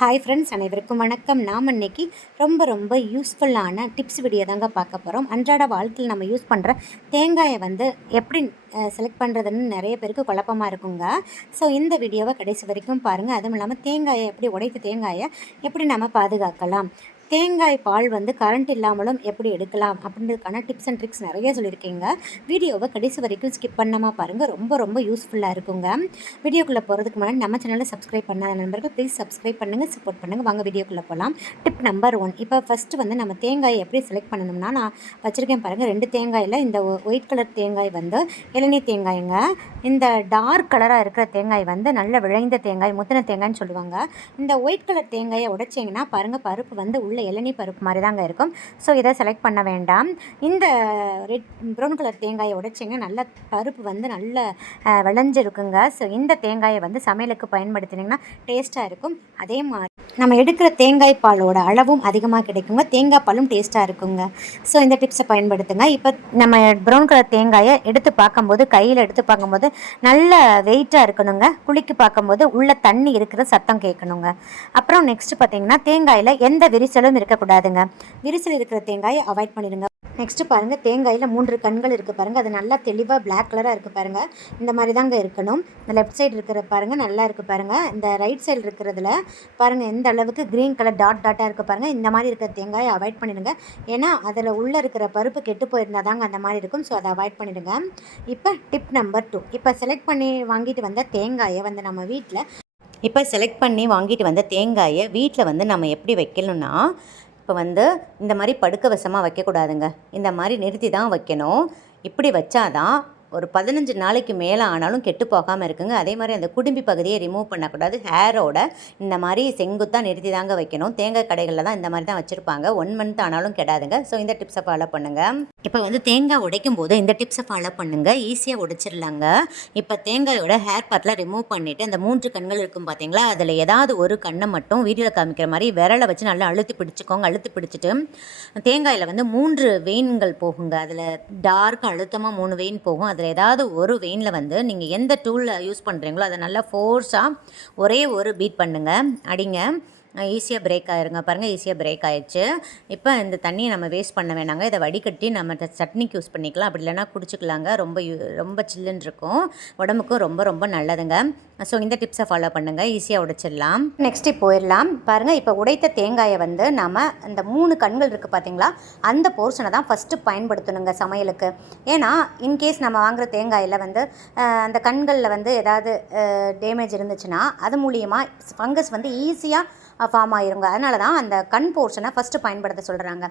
Hi friends, அனைவருக்கும் வணக்கம். நாம் இன்னைக்கு ரொம்ப யூஸ்ஃபுல்லான டிப்ஸ் வீடியோ தாங்க பார்க்க போகிறோம். அன்றாட வாழ்க்கையில் நம்ம யூஸ் பண்ணுற தேங்காயை எப்படி செலக்ட் பண்ணுறதுன்னு நிறைய பேருக்கு குழப்பமாக இருக்குங்க. ஸோ இந்த வீடியோவை கடைசி வரைக்கும் பாருங்கள். அதுவும் இல்லாமல் தேங்காயை உடைத்த தேங்காயை எப்படி நம்ம பாதுகாக்கலாம், தேங்காய் பால் கரண்ட் இல்லாமலும் எப்படி எடுக்கலாம் அப்படின்றதுக்கான டிப்ஸ் அண்ட் ட்ரிக்ஸ் நிறைய சொல்லியிருக்கீங்க. வீடியோவை கடைசி வரைக்கும் ஸ்கிப் பண்ணாமல் பாருங்கள். ரொம்ப யூஸ்ஃபுல்லாக இருக்குங்க. வீடியோக்குள்ளே போகிறதுக்கு முன்னாடி நம்ம சேனலை சப்ஸ்கிரைப் பண்ணாத நண்பர்கள் ப்ளீஸ் சப்ஸ்கிரைப் பண்ணுங்கள், சப்போர்ட் பண்ணுங்கள். வாங்க வீடியோக்குள்ளே போகலாம். Tip number 1. இப்போ ஃபஸ்ட்டு நம்ம தேங்காயை எப்படி செலக்ட் பண்ணணும்னா, நான் வச்சுருக்கேன் பாருங்கள். 2 தேங்காயில் இந்த ஒயிட் கலர் தேங்காய் இளநீர் தேங்காய்ங்க. இந்த டார்க் கலராக இருக்கிற தேங்காய் நல்ல விளைந்த தேங்காய், முத்தின தேங்காய்ன்னு சொல்லுவாங்க. இந்த ஒயிட் கலர் தேங்காயை உடைச்சிங்கன்னா பாருங்கள், பருப்பு உள்ள இளநீர் பருப்பு மாதிரி தாங்க இருக்கும். ஸோ இதை செலக்ட் பண்ண வேண்டாம். இந்த ப்ரௌன் கலர் தேங்காயை உடைச்சிங்கன்னா நல்ல பருப்பு நல்ல விளைஞ்சிருக்குங்க. ஸோ இந்த தேங்காயை சமையலுக்கு பயன்படுத்தினீங்கன்னா டேஸ்ட்டாக இருக்கும். அதே மாதிரி நம்ம எடுக்கிற தேங்காய் பாலோட அளவும் அதிகமாக கிடைக்குங்க. தேங்காய் பாலும் டேஸ்ட்டாக இருக்குங்க. ஸோ இந்த டிப்ஸை பயன்படுத்துங்க. இப்போ நம்ம ப்ரௌன் கலர் தேங்காயை எடுத்து பார்க்கும்போது, கையில் எடுத்து பார்க்கும்போது நல்ல வெயிட்டாக இருக்கணுங்க. குளிக்கு பார்க்கும்போது உள்ள தண்ணி இருக்கிற சத்தம் கேட்கணுங்க. அப்புறம் நெக்ஸ்ட் பார்த்தீங்கன்னா, தேங்காயில் எந்த விரிசலும் இருக்கக்கூடாதுங்க. விரிசல் இருக்கிற தேங்காயை அவாய்ட் பண்ணிடுங்க. நெக்ஸ்ட்டு பாருங்கள், தேங்காயில் 3 கண்கள் இருக்குது பாருங்கள். அது நல்லா தெளிவாக பிளாக் கலராக இருக்குது பாருங்கள். இந்த மாதிரி தாங்க இருக்கணும். இந்த லெஃப்ட் சைடு இருக்கிற பாருங்கள் நல்லா இருக்குது பாருங்கள். இந்த ரைட் சைடு இருக்கிறதுல பாருங்கள் எந்த அளவுக்கு க்ரீன் கலர் டாட்டாக இருக்குது பாருங்கள். இந்த மாதிரி இருக்கிற தேங்காயை அவாய்ட் பண்ணிடுங்க. ஏன்னா அதில் உள்ளே இருக்கிற பருப்பு கெட்டு போயிருந்தால் தாங்க அந்த மாதிரி இருக்கும். ஸோ அதை அவாய்ட் பண்ணிவிடுங்க. இப்போ டிப் நம்பர் 2. இப்போ செலக்ட் பண்ணி வாங்கிட்டு வந்த தேங்காயை நம்ம வீட்டில் நம்ம எப்படி வைக்கணும்னா, இப்போ இந்த மாதிரி படுக்க வசமாக வைக்கக்கூடாதுங்க. இந்த மாதிரி நிறுத்தி தான் வைக்கணும். இப்படி வச்சாதான் ஒரு 15 நாளைக்கு மேலே ஆனாலும் கெட்டு போகாமல் இருக்குங்க. அதே மாதிரி அந்த குடும்பி பகுதியை ரிமூவ் பண்ணக்கூடாது. ஹேரோட இந்த மாதிரி செங்குத்தாக நிறுத்தி தாங்க வைக்கணும். தேங்காய் கடைகளில் தான் இந்த மாதிரி தான் வச்சுருப்பாங்க. 1 மந்த் ஆனாலும் கெடாதுங்க. ஸோ இந்த டிப்ஸை ஃபாலோ பண்ணுங்கள். இப்போ தேங்காய் உடைக்கும் போது இந்த டிப்ஸை ஃபாலோ பண்ணுங்கள். ஈஸியாக உடைச்சிடலாங்க. இப்போ தேங்காயோட ஹேர் பார்ட்டில் ரிமூவ் பண்ணிவிட்டு அந்த 3 கண்கள் இருக்கும் பார்த்தீங்களா, அதில் ஏதாவது ஒரு கண்ணை மட்டும் வீடியோவில் காமிக்கிற மாதிரி விரலை வச்சு நல்லா அழுத்தி பிடிச்சிக்கோங்க. அழுத்தி பிடிச்சிட்டு தேங்காயில் 3 வெயின்கள் போகுங்க. அதில் டார்க் அழுத்தமாக 3 வெயின் போகும். அதில் ஏதாவது ஒரு வெயினில் நீங்கள் எந்த டூலில் யூஸ் பண்ணுறீங்களோ அதை நல்லா ஃபோர்ஸாக ஒரே ஒரு பீட் பண்ணுங்கள், அடிங்க. ஈஸியாக பிரேக் ஆகிருங்க. பாருங்கள், ஈஸியாக பிரேக் ஆகிடுச்சு. இப்போ இந்த தண்ணியை நம்ம வேஸ்ட் பண்ண வேணாங்க. இதை வடிகட்டி நம்ம சட்னிக்கு யூஸ் பண்ணிக்கலாம். அப்படி இல்லைனா குடிச்சிக்கலாங்க. ரொம்ப சில்லுன்னு இருக்கும். உடம்புக்கும் ரொம்ப நல்லதுங்க. ஸோ இந்த டிப்ஸை ஃபாலோ பண்ணுங்கள். ஈஸியாக உடைச்சிடலாம். நெக்ஸ்ட்டு போயிடலாம். பாருங்கள், இப்போ உடைத்த தேங்காயை நம்ம இந்த 3 கண்கள் இருக்குது பார்த்தீங்களா, அந்த போர்ஷனை தான் ஃபஸ்ட்டு பயன்படுத்தணுங்க சமையலுக்கு. ஏன்னா இன்கேஸ் நம்ம வாங்குகிற தேங்காயில் அந்த கண்களில் ஏதாவது டேமேஜ் இருந்துச்சுன்னா அது மூலியமாக ஃபங்கஸ் ஈஸியாக ஃபார்ம் ஆயிருங்க. அதனால தான் அந்த கண் போர்ஷனை ஃபஸ்ட்டு பயன்படுத்த சொல்கிறாங்க.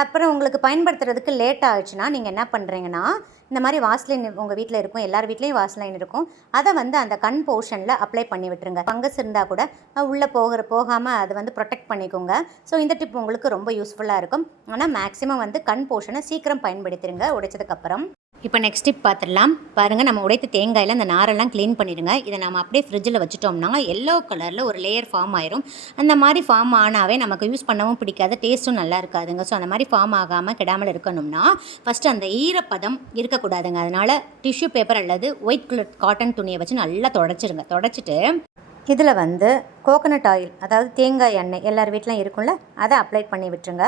அப்புறம் உங்களுக்கு பயன்படுத்துறதுக்கு லேட் ஆகிடுச்சுன்னா நீங்கள் என்ன பண்ணுறீங்கன்னா, இந்த மாதிரி வாஸ்லைன் உங்கள் வீட்டில் இருக்கும், எல்லார் வீட்லேயும் வாஸ்லைன் இருக்கும். அதை அந்த கண் போர்ஷனில் அப்ளை பண்ணி விட்டுருங்க. ஃபங்கஸ் இருந்தால் கூட உள்ளே போகாமல் அது ப்ரொடெக்ட் பண்ணிக்கோங்க. ஸோ இந்த டிப் உங்களுக்கு ரொம்ப யூஸ்ஃபுல்லாக இருக்கும். ஆனால் மேக்ஸிமம் கண் போர்ஷனை சீக்கிரம் பயன்படுத்திடுங்க உடைச்சதுக்கப்புறம். இப்போ நெக்ஸ்ட் டிப் பார்த்துடலாம். பாருங்கள், நம்ம உடைத்த தேங்காயில் அந்த நாரெல்லாம் க்ளீன் பண்ணிடுங்க. இதை நம்ம அப்படியே ஃப்ரிட்ஜில் வச்சுட்டோம்னா எல்லோ கலரில் ஒரு லேயர் ஃபார்ம் ஆயிரும். அந்த மாதிரி ஃபார்ம் ஆனாவே நமக்கு யூஸ் பண்ணவும் பிடிக்காது, டேஸ்ட்டும் நல்லா இருக்காதுங்க. ஸோ அந்த மாதிரி ஃபார்ம் ஆகாமல் கெடாமல் இருக்கணும்னா ஃபஸ்ட்டு அந்த ஈரப்பதம் இருக்கக்கூடாதுங்க. அதனால் டிஷ்யூ பேப்பர் அல்லது ஒயிட் கலர் காட்டன் துணியை வச்சு நல்லா தொடச்சிடுங்க. தொடச்சிட்டு இதில் கோகோனட் ஆயில், அதாவது தேங்காய் எண்ணெய் எல்லார் வீட்டிலும் இருக்கும்ல, அதை அப்ளை பண்ணி விட்டுருங்க.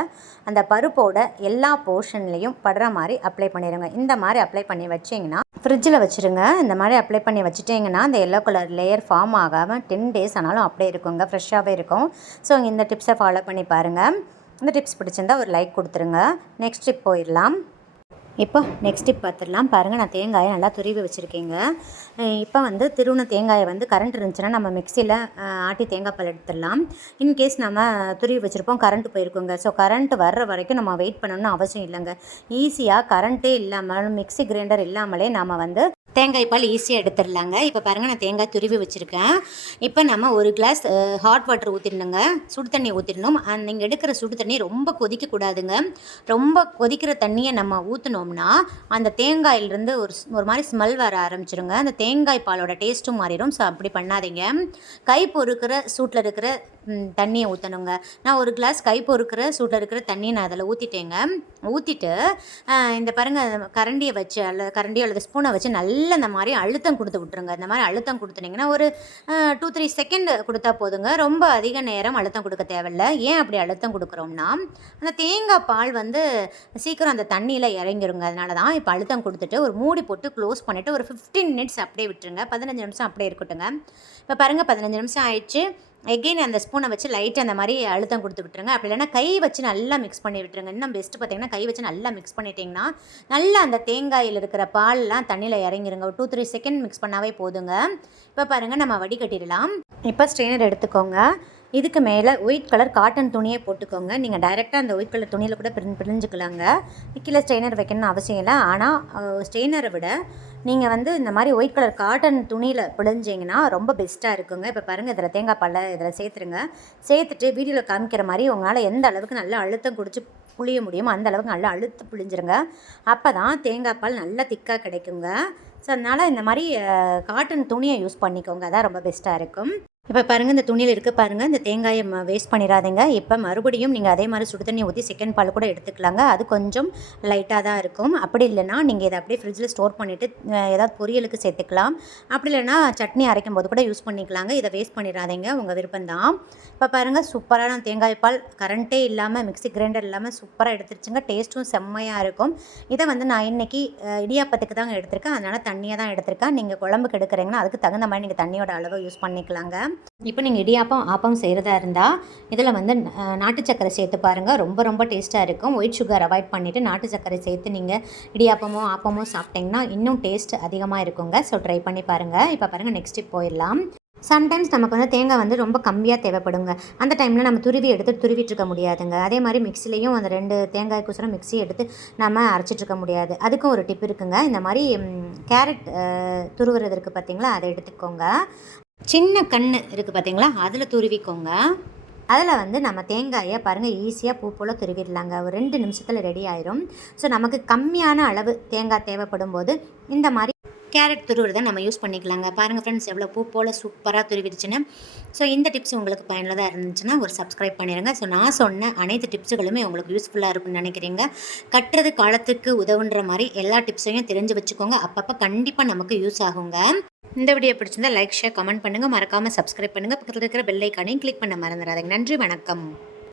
அந்த பருப்போட எல்லா போர்ஷன்லேயும் படுற மாதிரி அப்ளை பண்ணிடுங்க. இந்த மாதிரி அப்ளை பண்ணி வச்சிங்கன்னா ஃப்ரிட்ஜில் வச்சுருங்க. இந்த மாதிரி அப்ளை பண்ணி வச்சுட்டிங்கன்னா அந்த எல்லோ கலர் லேயர் ஃபார்ம் ஆகாமல் 10 டேஸ் ஆனாலும் அப்படியே இருக்குங்க, ஃப்ரெஷ்ஷாகவே இருக்கும். ஸோ இந்த டிப்ஸை ஃபாலோ பண்ணி பாருங்கள். இந்த டிப்ஸ் பிடிச்சிருந்தால் ஒரு லைக் கொடுத்துருங்க. நெக்ஸ்ட் டிப் போயிடலாம். இப்போ நெக்ஸ்ட் டிப் பார்த்துடலாம். பாருங்கள், நான் தேங்காயை நல்லா துருவி வச்சுருக்கேங்க. இப்போ திருவுண தேங்காயை கரண்ட் இருந்துச்சுன்னா நம்ம மிக்சியில் ஆட்டி தேங்காய் பால் எடுத்துடலாம். இன்கேஸ் நம்ம துருவி வச்சுருப்போம், கரண்ட் போயிருக்குங்க. ஸோ கரண்ட் வர்ற வரைக்கும் நம்ம வெயிட் பண்ணணும்னு அவசியம் இல்லைங்க. ஈஸியாக கரண்ட்டே இல்லாமல் மிக்சி கிரைண்டர் இல்லாமலே நம்ம தேங்காய் பால் ஈஸியாக எடுத்துடலாங்க. இப்போ பாருங்கள், நான் தேங்காய் துருவி வச்சுருக்கேன். இப்போ நம்ம ஒரு கிளாஸ் ஹாட் வாட்டர் ஊற்றிடணுங்க. சுடு தண்ணி ஊற்றிடணும். நீங்கள் எடுக்கிற சுடு தண்ணி ரொம்ப கொதிக்கக்கூடாதுங்க. ரொம்ப கொதிக்கிற தண்ணியை நம்ம ஊற்றினோம்னா அந்த தேங்காயிலிருந்து ஒரு மாதிரி ஸ்மெல் வர ஆரம்பிச்சிருங்க. அந்த தேங்காய் பாலோட டேஸ்ட்டும் மாறிடும். ஸோ அப்படி பண்ணாதீங்க. கை பொறுக்கிற சூட்டில் இருக்கிற தண்ணியை ஊற்றணுங்க. நான் ஒரு கிளாஸ் கை பொறுக்கிற சூட்டில் இருக்கிற தண்ணியை நான் அதில் ஊற்றிட்டேங்க. ஊற்றிட்டு இந்த பாருங்கள், கரண்டியை வச்சு கரண்டியோ அல்லது ஸ்பூனை வச்சு நல்லா இந்த மாதிரி அழுத்தம் கொடுத்து விட்ருங்க. இந்த மாதிரி அழுத்தம் கொடுத்துட்டிங்கன்னா ஒரு 2-3 செகண்ட் கொடுத்தா போதுங்க. ரொம்ப அதிக நேரம் அழுத்தம் கொடுக்க தேவையில்ல. ஏன் அப்படி அழுத்தம் கொடுக்குறோம்னா, அந்த தேங்காய் பால் வந்து சீக்கிரம் அந்த தண்ணியில் இறங்கிருங்க. அதனால தான் இப்போ அழுத்தம் கொடுத்துட்டு ஒரு மூடி போட்டு க்ளோஸ் பண்ணிவிட்டு ஒரு 15 மினிட்ஸ் அப்படியே விட்டுருங்க. 15 நிமிஷம் அப்படியே இருக்கட்டுங்க. இப்போ பாருங்கள், 15 நிமிஷம் ஆயிடுச்சு. எகெயின் அந்த ஸ்பூனை வச்சு லைட்டாக அந்த மாதிரி அழுத்தம் கொடுத்து விட்டுருங்க. அப்படி இல்லைன்னா கை வச்சு நல்லா மிக்ஸ் பண்ணி விட்டுருங்க. இன்னும் பெஸ்ட்டு பார்த்தீங்கன்னா, கை வச்சு நல்லா மிக்ஸ் பண்ணிட்டிங்கன்னா நல்லா அந்த தேங்காயில் இருக்கிற பால்லாம் தண்ணியில் இறங்கிருங்க. ஒரு 2-3 செகண்ட் மிக்ஸ் பண்ணாவே போதுங்க. இப்போ பாருங்கள், நம்ம வடிகட்டிடலாம். இப்போ ஸ்ட்ரெயினர் எடுத்துக்கோங்க. இதுக்கு மேலே ஒயிட் கலர் காட்டன் துணியை போட்டுக்கோங்க. நீங்கள் டைரெக்டாக அந்த ஒயிட் கலர் துணியில் கூட பிழிஞ்சுக்கலாங்க. கீழே ஸ்ட்ரெயினர் வைக்கணும்னு அவசியம் இல்லை. ஆனால் ஸ்ட்ரெயினரை விட நீங்கள் வந்து இந்த மாதிரி ஒயிட் கலர் காட்டன் துணியில் பிழிஞ்சிங்கன்னா ரொம்ப பெஸ்ட்டாக இருக்குங்க. இப்போ பாருங்கள், இதில் தேங்காய் பாலை இதில் சேர்த்துருங்க. சேர்த்துட்டு வீடியோவில் காமிக்கிற மாதிரி உங்களால் எந்த அளவுக்கு நல்லா அழுத்தம் குடிச்சு புளிய முடியுமோ அந்த அளவுக்கு நல்லா அழுத்து புளிஞ்சிருங்க. அப்போ தான் தேங்காய் பால் நல்லா திக்காக கிடைக்குங்க. ஸோ அதனால் இந்த மாதிரி காட்டன் துணியை யூஸ் பண்ணிக்கோங்க. அதான் ரொம்ப பெஸ்ட்டாக இருக்கும். இப்போ பாருங்கள், இந்த துணியில் இருக்க பாருங்கள், இந்த தேங்காயை வேஸ்ட் பண்ணிடாதீங்க. இப்போ மறுபடியும் நீங்கள் அதே மாதிரி சுடு தண்ணி ஊற்றி செகண்ட் பால் கூட எடுத்துக்கலாங்க. அது கொஞ்சம் லைட்டாக தான் இருக்கும். அப்படி இல்லைன்னா நீங்கள் இதை அப்படியே ஃப்ரிட்ஜில் ஸ்டோர் பண்ணிவிட்டு ஏதாவது பொரியலுக்கு சேர்த்துக்கலாம். அப்படி இல்லைன்னா சட்னி அரைக்கும் போது கூட யூஸ் பண்ணிக்கலாங்க. இதை வேஸ்ட் பண்ணிடாதீங்க, உங்கள் விருப்பம்தான். இப்போ பாருங்கள், சூப்பரான தேங்காய் பால் கரண்ட்டே இல்லாமல் மிக்ஸி கிரைண்டர் இல்லாமல் சூப்பராக எடுத்துருச்சுங்க. டேஸ்ட்டும் செம்மையாக இருக்கும். இதை வந்து நான் இன்றைக்கி இடியாப்பத்துக்கு தாங்க எடுத்திருக்கேன். அதனால் தண்ணியாக தான் எடுத்திருக்கேன். நீங்கள் குழம்புக்கு எடுக்கிறீங்கன்னா அதுக்கு தகுந்த மாதிரி நீங்கள் தண்ணியோட அளவை யூஸ் பண்ணிக்கலாங்க. இப்போ நீங்கள் இடியாப்பம் ஆப்பம் செய்கிறதா இருந்தால் இதில் வந்து நாட்டு சர்க்கரை சேர்த்து பாருங்கள். ரொம்ப ரொம்ப டேஸ்ட்டாக இருக்கும். ஒயிட் சுகர் அவாய்ட் பண்ணிவிட்டு நாட்டு சர்க்கரை சேர்த்து நீங்கள் இடியாப்பமோ ஆப்பமோ சாப்பிட்டிங்கன்னா இன்னும் டேஸ்ட் அதிகமாக இருக்குங்க. ஸோ ட்ரை பண்ணி பாருங்கள். இப்போ பாருங்கள், நெக்ஸ்ட் போயிடலாம். சம்டைம்ஸ் நமக்கு வந்து தேங்காய் வந்து ரொம்ப கம்மியாக தேவைப்படுங்க. அந்த டைமில் நம்ம துருவி எடுத்து துருவிட்டுருக்க முடியாதுங்க. அதே மாதிரி மிக்சிலையும் அந்த 2 தேங்காய் குசரம் மிக்சி எடுத்து நம்ம அரைச்சிட்ருக்க முடியாது. அதுக்கும் ஒரு டிப் இருக்குங்க. இந்த மாதிரி கேரட் துருவுறது இருக்குது பார்த்தீங்களா, அதை எடுத்துக்கோங்க. சின்ன கண் இருக்குது பார்த்தீங்களா, அதில் துருவிக்கோங்க. அதில் வந்து நம்ம தேங்காயை பாருங்கள் ஈஸியாக பூ போல் துருவிடலாங்க. ஒரு 2 நிமிஷத்தில் ரெடி ஆயிரும். ஸோ நமக்கு கம்மியான அளவு தேங்காய் தேவைப்படும் போது இந்த மாதிரி கேரட் துருவுறதை நம்ம யூஸ் பண்ணிக்கலாங்க. பாருங்கள் ஃப்ரெண்ட்ஸ், எவ்வளோ பூ போல் சூப்பராக துருவிடுச்சுன்னு. ஸோ இந்த டிப்ஸ் உங்களுக்கு பயனுள்ளதாக இருந்துச்சுன்னா ஒரு சப்ஸ்கிரைப் பண்ணிடுங்க. ஸோ நான் சொன்ன அனைத்து டிப்ஸுகளுமே உங்களுக்கு யூஸ்ஃபுல்லாக இருக்கும்னு நினைக்கிறீங்க. கட்டுறது காலத்துக்கு உதவுன்ற மாதிரி எல்லா டிப்ஸையும் தெரிஞ்சு வச்சுக்கோங்க. அப்பப்போ கண்டிப்பாக நமக்கு யூஸ் ஆகுங்க. இந்த வீடியோ பிடிச்சிருந்தா லைக், ஷேர், கமெண்ட் பண்ணுங்கள். மறக்காமல் சப்ஸ்கிரைப் பண்ணுங்கள். பக்கத்தில் இருக்கிற பெல் ஐக்கானையும் கிளிக் பண்ண மறந்துடாதீங்க. நன்றி, வணக்கம்.